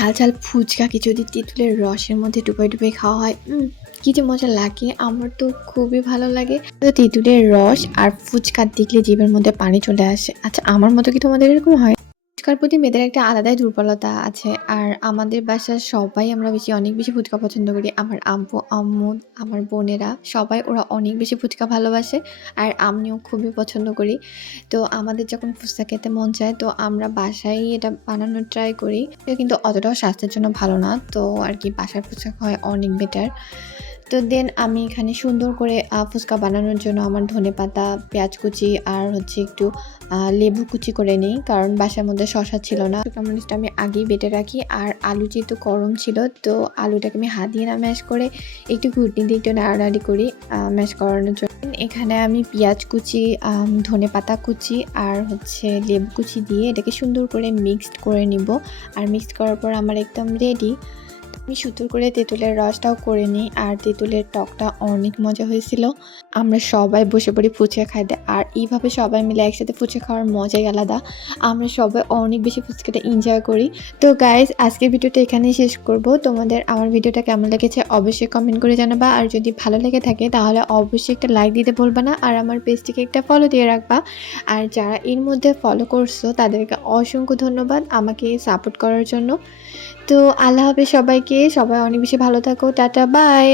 ঝাল ঝাল ফুচকাকে যদি তেঁতুলের রসের মধ্যে ডুবাই ডুবাই খাওয়া হয়, কি যে মজা লাগে! আমার তো খুবই ভালো লাগে। তো তেঁতুলের রস আর ফুচকা দেখলে জিভের মধ্যে পানি চলে আসে। আচ্ছা, আমার মতো কি তোমাদের এরকম হয়? ফুচকার প্রতি মেয়েদের একটা আলাদাই দুর্বলতা আছে। আর আমাদের বাসার সবাই আমরা অনেক বেশি ফুচকা পছন্দ করি। আমার আব্বু, আম্মু, আমার বোনেরা সবাই ওরা অনেক বেশি ফুচকা ভালোবাসে। আর আমিও খুবই পছন্দ করি। তো আমাদের যখন ফুচকা খেতে মন চায় তো আমরা বাসায়ই এটা বানানোর ট্রাই করি। এটা কিন্তু অতটাও স্বাস্থ্যের জন্য ভালো না। তো আরকি বাসার ফুচকা খাওয়াই অনেক বেটার। তো দেন আমি এখানে সুন্দর করে ফুচকা বানানোর জন্য আমার ধনেপাতা, পেঁয়াজ কুচি আর একটু লেবু কুচি করে নিই। কারণ বাসার মধ্যে শসা ছিল না। শুকনো মরিচটা আমি আগেই বেটে রাখি। আর আলু যেহেতু গরম ছিল তো আলুটাকে আমি হাত দিয়ে না ম্যাশ করে একটু ঘুটনি দিয়ে একটু নাড়ানাড়ি করি ম্যাশ করানোর জন্য। এখানে আমি পেঁয়াজ কুচি, ধনেপাতা কুচি আর লেবু কুচি দিয়ে এটাকে সুন্দর করে মিক্সড করে নিব। আর মিক্সড করার পর আমার একদম রেডি। আমি সুন্দর করে তেঁতুলের রসটাও করে নিই। আর তেঁতুলের টকটা অনেক মজা হয়েছিল। আমরা সবাই বসে পড়ি ফুচকা খাইতে। আর এইভাবে সবাই মিলে একসাথে ফুচকা খাওয়ার মজাই আলাদা। আমরা সবাই অনেক বেশি ফুচকাটা এনজয় করি। তো গাইস, আজকের ভিডিওটা এখানেই শেষ করব। তোমাদের আমার ভিডিওটা কেমন লেগেছে অবশ্যই কমেন্ট করে জানাবা। আর যদি ভালো লেগে থাকে তাহলে অবশ্যই একটা লাইক দিতে ভুলবা না। আর আমার পেজটিকে একটা ফলো দিয়ে রাখবা। আর যারা এর মধ্যে ফলো করছো তাদেরকে অসংখ্য ধন্যবাদ আমাকে সাপোর্ট করার জন্য। তো আল্লাহ হাফেজ সবাইকে। সবাই অনেক বেশি ভালো থাকো। Tata, by.